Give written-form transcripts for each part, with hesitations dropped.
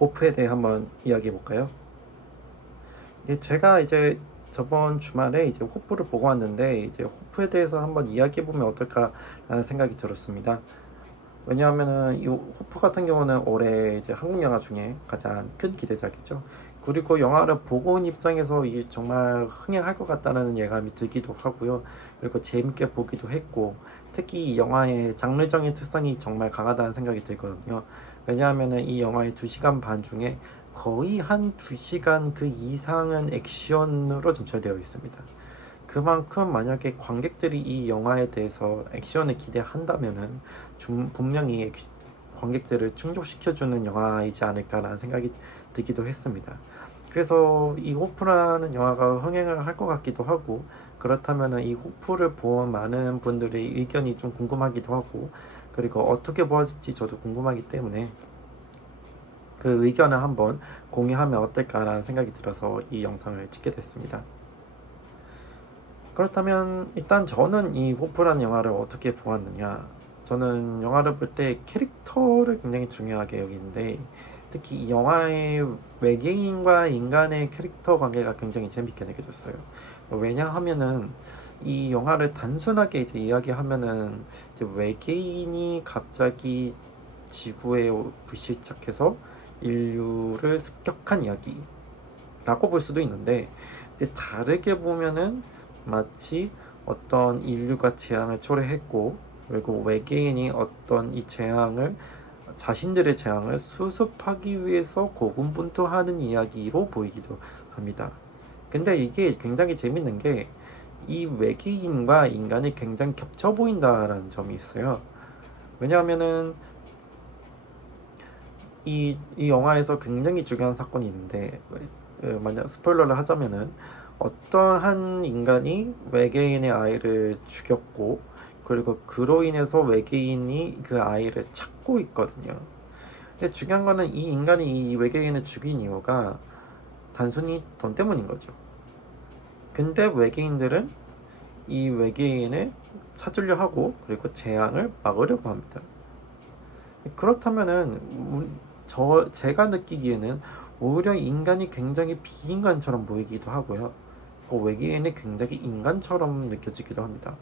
호프에 대해 한번 이야기해 볼까요? 제가 이제 저번 주말에 이제 호프를 보고 왔는데 이제 호프에 대해서 한번 이야기해 보면 어떨까라는 생각이 들었습니다. 왜냐하면은 이 호프 같은 경우는 올해 이제 한국 영화 중에 가장 큰 기대작이죠. 그리고 영화를 보고 온 입장에서 이게 정말 흥행할 것 같다는 예감이 들기도 하고요. 그리고 재밌게 보기도 했고, 특히 이 영화의 장르적인 특성이 정말 강하다는 생각이 들거든요. 왜냐하면은 이 영화의 2시간 반 중에 거의 한 2시간 그 이상은 액션으로 점철되어 있습니다. 그만큼 만약에 관객들이 이 영화에 대해서 액션을 기대한다면은 분명히 관객들을 충족시켜주는 영화이지 않을까라는 생각이 들기도 했습니다. 그래서 이 호프라는 영화가 흥행을 할 것 같기도 하고, 그렇다면은 이 호프를 본 많은 분들의 의견이 좀 궁금하기도 하고, 그리고 어떻게 보았을지 저도 궁금하기 때문에 그 의견을 한번 공유하면 어떨까라는 생각이 들어서 이 영상을 찍게 됐습니다. 그렇다면 일단 저는 이 호프라는 영화를 어떻게 보았느냐. 저는 영화를 볼 때 캐릭터를 굉장히 중요하게 여기는데, 특히 이 영화의 외계인과 인간의 캐릭터 관계가 굉장히 재밌게 느껴졌어요. 왜냐하면은 이 영화를 단순하게 이제 이야기하면은 이제 외계인이 갑자기 지구에 불시착해서 인류를 습격한 이야기라고 볼 수도 있는데, 근데 다르게 보면은 마치 어떤 인류가 재앙을 초래했고, 그리고 외계인이 어떤 이 재앙을 자신들의 재앙을 수습하기 위해서 고군분투하는 이야기로 보이기도 합니다. 근데 이게 굉장히 재밌는 게 이 외계인과 인간이 굉장히 겹쳐 보인다라는 점이 있어요. 왜냐하면은 이 영화에서 굉장히 중요한 사건이 있는데, 만약 스포일러를 하자면은 어떤 한 인간이 외계인의 아이를 죽였고, 그리고 그로 인해서 외계인이 그 아이를 찾고 있거든요. 근데 중요한 거는 이 인간이 이 외계인을 죽인 이유가 단순히 돈 때문인 거죠. 근데 외계인들은 이 외계인을 찾으려 하고, 그리고 재앙을 막으려고 합니다. 그렇다면은 제가 느끼기에는 오히려 인간이 굉장히 비인간처럼 보이기도 하고요. 외계인이 굉장히 인간처럼 느껴지기도 합니다.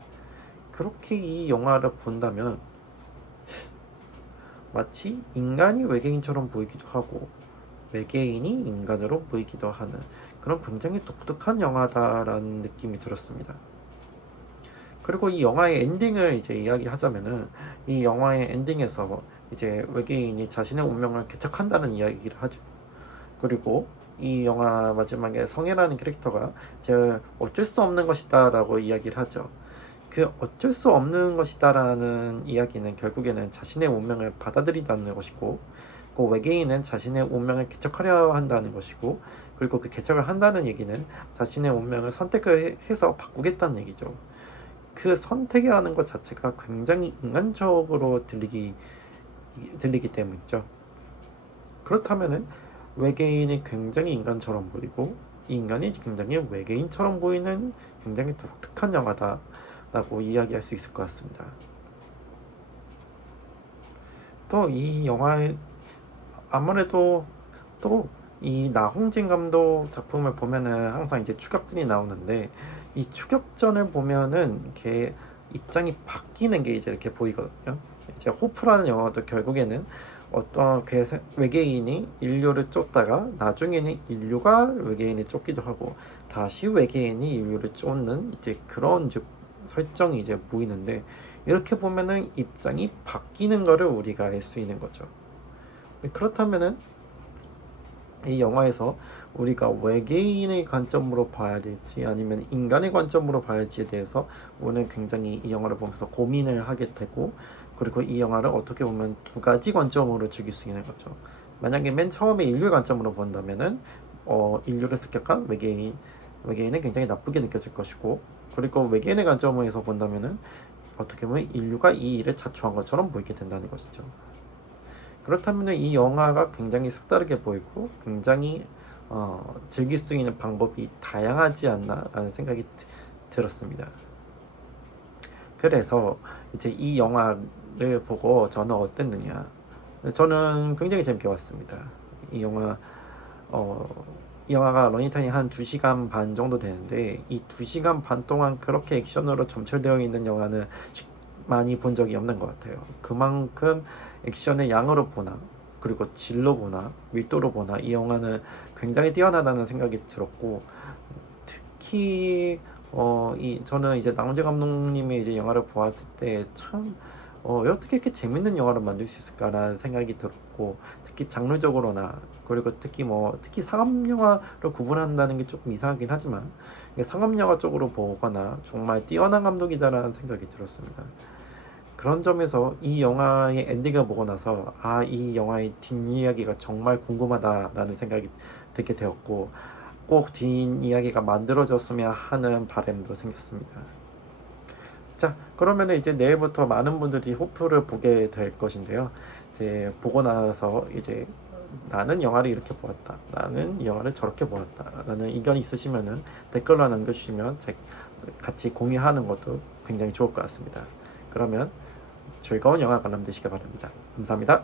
그렇게 이 영화를 본다면 마치 인간이 외계인처럼 보이기도 하고, 외계인이 인간으로 보이기도 하는 그런 굉장히 독특한 영화다라는 느낌이 들었습니다. 그리고 이 영화의 엔딩을 이제 이야기하자면은, 이 영화의 엔딩에서 이제 외계인이 자신의 운명을 개척한다는 이야기를 하죠. 그리고 이 영화 마지막에 성애라는 캐릭터가 이제 어쩔 수 없는 것이다 라고 이야기를 하죠. 그 어쩔 수 없는 것이다라는 이야기는 결국에는 자신의 운명을 받아들인다는 것이고, 그 외계인은 자신의 운명을 개척하려 한다는 것이고, 그리고 그 개척을 한다는 얘기는 자신의 운명을 선택을 해서 바꾸겠다는 얘기죠. 그 선택이라는 것 자체가 굉장히 인간적으로 들리기 때문이죠. 그렇다면은 외계인이 굉장히 인간처럼 보이고, 인간이 굉장히 외계인처럼 보이는 굉장히 독특한 영화다라고 이야기할 수 있을 것 같습니다. 또 이 영화의 아무래도 또 이 나홍진 감독 작품을 보면은 항상 이제 추격전이 나오는데, 이 추격전을 보면은 이렇게 입장이 바뀌는 게 이제 이렇게 보이거든요. 이제 호프라는 영화도 결국에는 어떤 외계인이 인류를 쫓다가 나중에는 인류가 외계인을 쫓기도 하고, 다시 외계인이 인류를 쫓는 이제 그런 이제 설정이 이제 보이는데, 이렇게 보면은 입장이 바뀌는 거를 우리가 알 수 있는 거죠. 그렇다면은 이 영화에서 우리가 외계인의 관점으로 봐야 될지 아니면 인간의 관점으로 봐야 할지에 대해서 오늘 굉장히 이 영화를 보면서 고민을 하게 되고, 그리고 이 영화를 어떻게 보면 2가지 관점으로 즐길 수 있는 거죠. 만약에 맨 처음에 인류의 관점으로 본다면은 인류를 습격한 외계인은 굉장히 나쁘게 느껴질 것이고, 그리고 외계인의 관점에서 본다면은 어떻게 보면 인류가 이 일을 자초한 것처럼 보이게 된다는 것이죠. 그렇다면 이 영화가 굉장히 색다르게 보이고, 굉장히 즐길 수 있는 방법이 다양하지 않나라는 생각이 들었습니다. 그래서 이제 이 영화를 보고 저는 어땠느냐. 저는 굉장히 재밌게 봤습니다. 이 영화 이 영화가 러닝타임이 한 2시간 반 정도 되는데 이 2시간 반 동안 그렇게 액션으로 점철되어 있는 영화는 많이 본 적이 없는 것 같아요. 그만큼 액션의 양으로 보나 그리고 질로 보나 밀도로 보나 이 영화는 굉장히 뛰어나다는 생각이 들었고, 특히 저는 이제 나훈재 감독님의 이제 영화를 보았을 때 참 어떻게 이렇게 재밌는 영화를 만들 수 있을까라는 생각이 들었고, 특히 장르적으로나 그리고 특히 상업 영화로 구분한다는 게 조금 이상하긴 하지만 이게 상업 영화 쪽으로 보거나 정말 뛰어난 감독이다라는 생각이 들었습니다. 그런 점에서 이 영화의 엔딩을 보고 나서 이 영화의 뒷이야기가 정말 궁금하다라는 생각이 들게 되었고, 꼭 뒷이야기가 만들어졌으면 하는 바람도 생겼습니다. 자, 그러면 이제 내일부터 많은 분들이 호프를 보게 될 것인데요. 이제 보고 나서 이제 나는 영화를 이렇게 보았다, 나는 이 영화를 저렇게 보았다 라는 의견이 있으시면은 댓글로 남겨주시면 같이 공유하는 것도 굉장히 좋을 것 같습니다. 그러면 즐거운 영화 관람 되시길 바랍니다. 감사합니다.